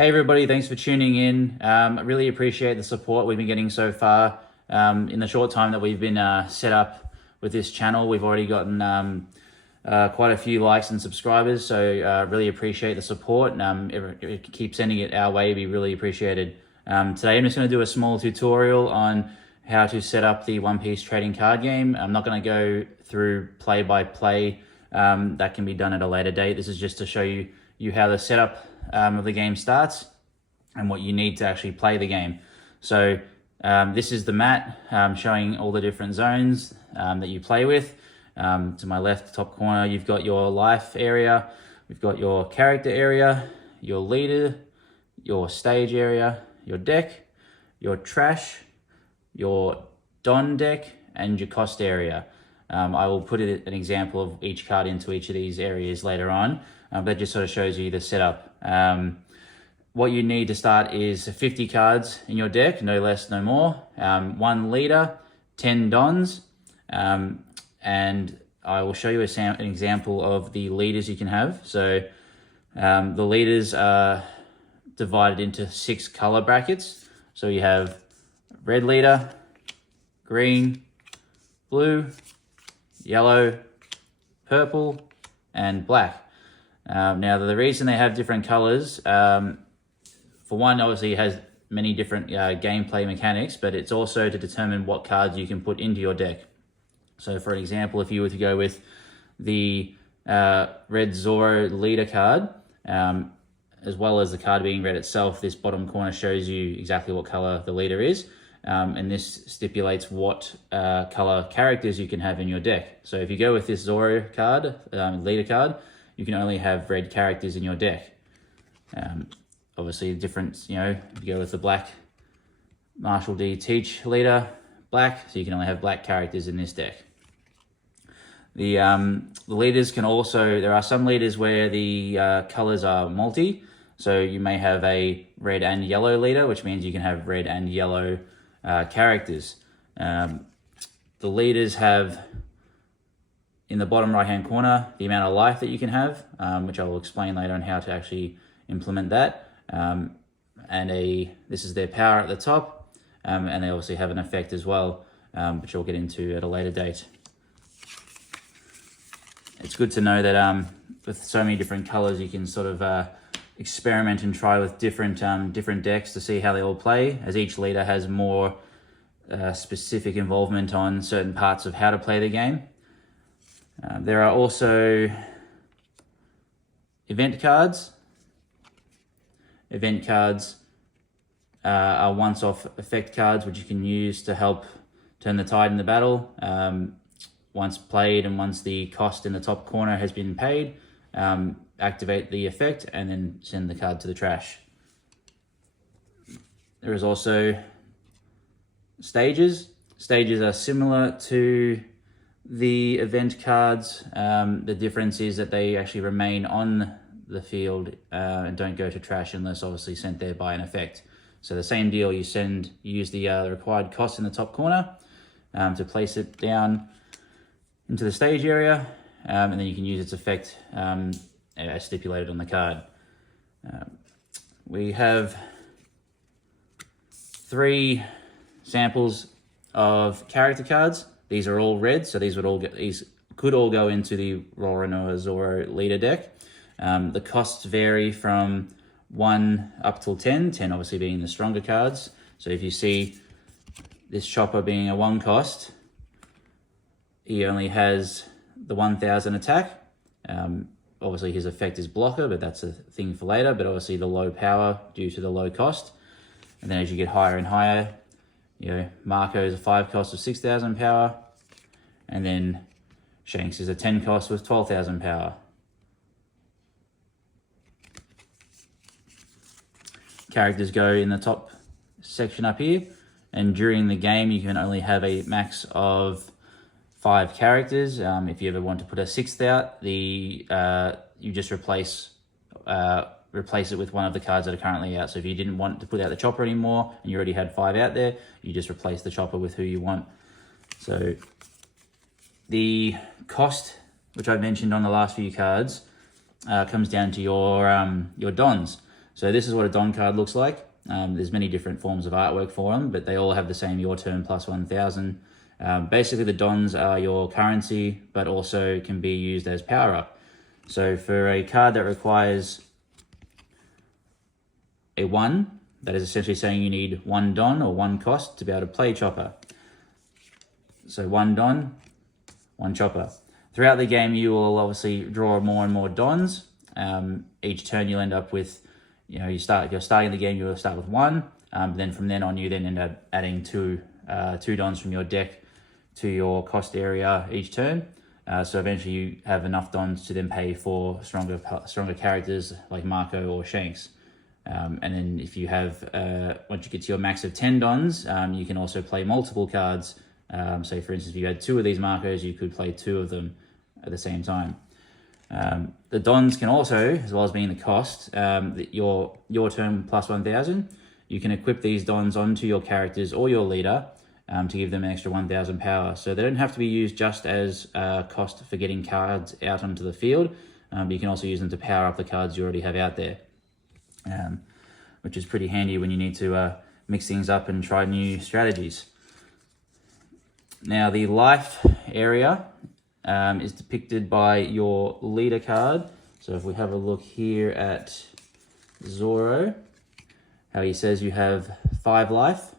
Hey everybody, thanks for tuning in. I really appreciate the support we've been getting so far. In the short time that we've been set up with this channel, we've already gotten quite a few likes and subscribers, so really appreciate the support. Keep sending it our way, it'd be really appreciated. Today I'm just going to do a small tutorial on how to set up the One Piece trading card game. I'm not going to go through play by play. That can be done at a later date. This is just to show you how the setup of the game starts and what you need to actually play the game. So this is the mat showing all the different zones that you play with. To my left top corner, you've got your life area, we've got your character area, your leader, your stage area, your deck, your trash, your Don deck, and your cost area. I will put an example of each card into each of these areas later on, but that just sort of shows you the setup. What you need to start is 50 cards in your deck, no less, no more. 1 leader, 10 Dons, and I will show you an example of the leaders you can have. So the leaders are divided into 6 color brackets. So you have red leader, green, blue, yellow, purple, and black. Now, the reason they have different colors, for one, obviously it has many different gameplay mechanics, but it's also to determine what cards you can put into your deck. So for example, if you were to go with the red Zoro leader card, as well as the card being red itself, this bottom corner shows you exactly what color the leader is. And this stipulates what color characters you can have in your deck. So if you go with this Zoro card, leader card, you can only have red characters in your deck. Obviously the difference, if you go with the black Marshall D Teach leader, black, so you can only have black characters in this deck. The leaders can also, there are some leaders where the colors are multi, so you may have a red and yellow leader, which means you can have red and yellow characters. The leaders have, in the bottom right hand corner, the amount of life that you can have, which I will explain later on how to actually implement that. This is their power at the top, and they obviously have an effect as well, which I'll get into at a later date. It's good to know that with so many different colors, you can sort of experiment and try with different decks to see how they all play, as each leader has more specific involvement on certain parts of how to play the game. There are also event cards. Event cards are once-off effect cards, which you can use to help turn the tide in the battle. Once played and once the cost in the top corner has been paid, activate the effect and then send the card to the trash. There is also stages. Stages are similar to the event cards. The difference is that they actually remain on the field and don't go to trash unless obviously sent there by an effect. So the same deal, you use the required cost in the top corner to place it down into the stage area, and then you can use its effect as stipulated on the card. We have 3 samples of character cards. These are all red, so these could all go into the Roronoa Zoro leader deck. The costs vary from 1 up till 10 obviously being the stronger cards. So if you see this Chopper being a 1 cost, he only has the 1000 attack. Obviously his effect is blocker, but that's a thing for later, but obviously the low power due to the low cost. And then as you get higher and higher, Marco is a 5 cost with 6000 power, and then Shanks is a 10 cost with 12,000 power. Characters go in the top section up here, and during the game you can only have a max of 5 characters. If you ever want to put a 6th out, you just replace it with one of the cards that are currently out. So if you didn't want to put out the Chopper anymore and you already had 5 out there, you just replace the Chopper with who you want. So the cost, which I mentioned on the last few cards, comes down to your Dons. So this is what a Don card looks like. There's many different forms of artwork for them, but they all have the same your turn plus 1,000. Basically, the Dons are your currency, but also can be used as power up. So for a card that requires a 1, that is essentially saying you need 1 Don or 1 cost to be able to play Chopper. So 1 Don, 1 Chopper. Throughout the game, you will obviously draw more and more Dons. Each turn you'll end up with, you're starting the game, you'll start with 1. Then from then on, you then end up adding two Dons from your deck to your cost area each turn. So eventually you have enough Dons to then pay for stronger characters like Marco or Shanks. And then if you have, once you get to your max of 10 Dons, you can also play multiple cards. So for instance, if you had 2 of these Marcos, you could play 2 of them at the same time. The Dons can also, as well as being the cost, your turn plus 1,000, you can equip these Dons onto your characters or your leader to give them an extra 1,000 power. So they don't have to be used just as cost for getting cards out onto the field, but you can also use them to power up the cards you already have out there, which is pretty handy when you need to mix things up and try new strategies. Now the life area is depicted by your leader card. So if we have a look here at Zoro, how he says you have 5 life.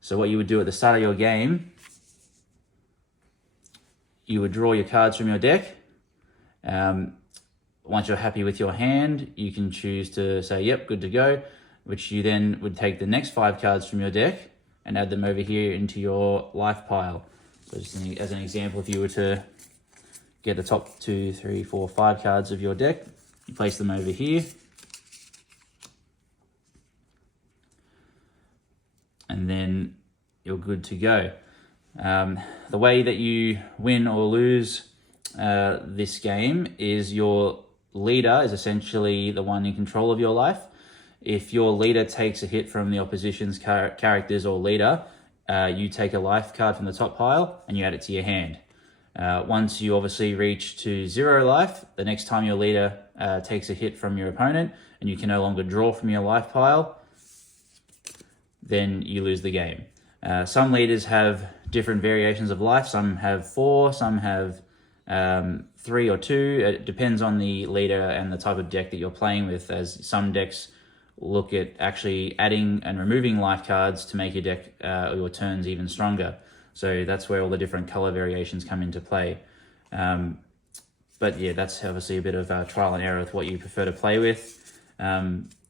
So what you would do at the start of your game, you would draw your cards from your deck. Once you're happy with your hand, you can choose to say, yep, good to go, which you then would take the next 5 cards from your deck and add them over here into your life pile. So just as an example, if you were to get the top 2, 3, 4, 5 cards of your deck, you place them over here. And then you're good to go. The way that you win or lose this game is your leader is essentially the one in control of your life. If your leader takes a hit from the opposition's characters or leader, you take a life card from the top pile and you add it to your hand. Once you obviously reach to 0 life, the next time your leader takes a hit from your opponent and you can no longer draw from your life pile, then you lose the game. Some leaders have different variations of life. Some have 4, some have 3 or 2. It depends on the leader and the type of deck that you're playing with, as some decks look at actually adding and removing life cards to make your deck or your turns even stronger. So that's where all the different color variations come into play. But yeah, that's obviously a bit of trial and error with what you prefer to play with.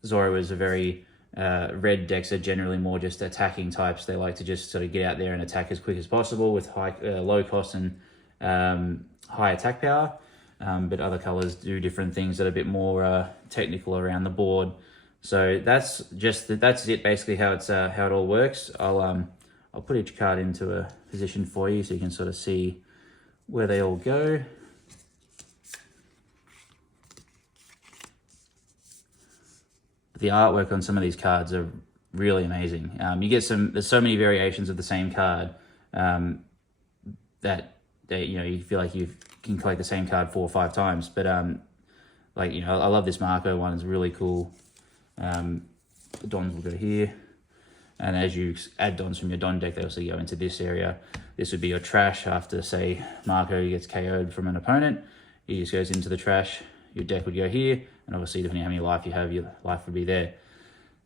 Zoro is a very red decks are generally more just attacking types. They like to just sort of get out there and attack as quick as possible with low cost and high attack power. But other colors do different things that are a bit more technical around the board. So that's it basically how it all works. I'll put each card into a position for you so you can sort of see where they all go. The artwork on some of these cards are really amazing. There's so many variations of the same card that you feel like you can collect the same card 4 or 5 times. But I love this Marco one. It's really cool. The Dons will go here, and as you add Dons from your Don deck, they also go into this area. This would be your trash after, say, Marco gets KO'd from an opponent. He just goes into the trash. Your deck would go here, and obviously depending on how many life you have, your life would be there.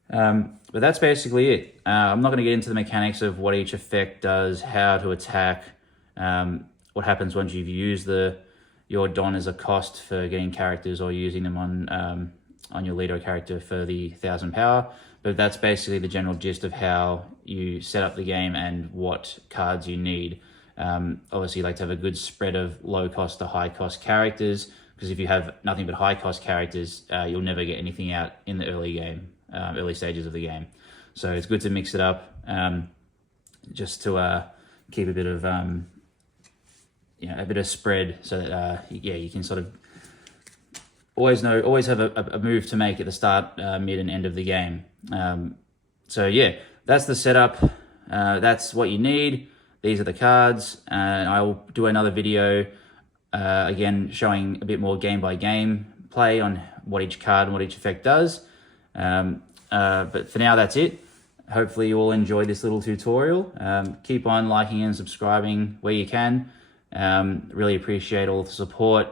But that's basically it. I'm not going to get into the mechanics of what each effect does, how to attack, what happens once you've used your Don as a cost for getting characters or using them on your leader character for the 1,000 power. But that's basically the general gist of how you set up the game and what cards you need. Obviously, you like to have a good spread of low cost to high cost characters, because if you have nothing but high cost characters, you'll never get anything out in the early stages of the game. So it's good to mix it up, just to keep a bit of spread, so that you can sort of always have a move to make at the start, mid, and end of the game. So yeah, that's the setup. That's what you need. These are the cards, and I will do another video again showing a bit more game by game play on what each card and what each effect does. But for now, that's it. Hopefully you all enjoyed this little tutorial. Keep on liking and subscribing where you can. Really appreciate all the support.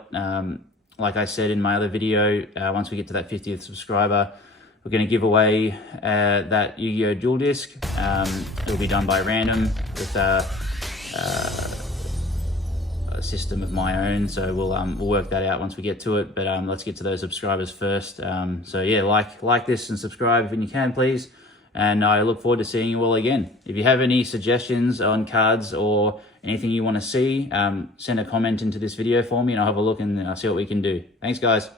Like I said in my other video, once we get to that 50th subscriber, we're going to give away that Yu-Gi-Oh! Dual Disc. It'll be done by random with a system of my own, so we'll work that out once we get to it. But let's get to those subscribers first. So yeah, like this and subscribe if you can, please. And I look forward to seeing you all again. If you have any suggestions on cards or anything you want to see, send a comment into this video for me and I'll have a look and see what we can do. Thanks, guys.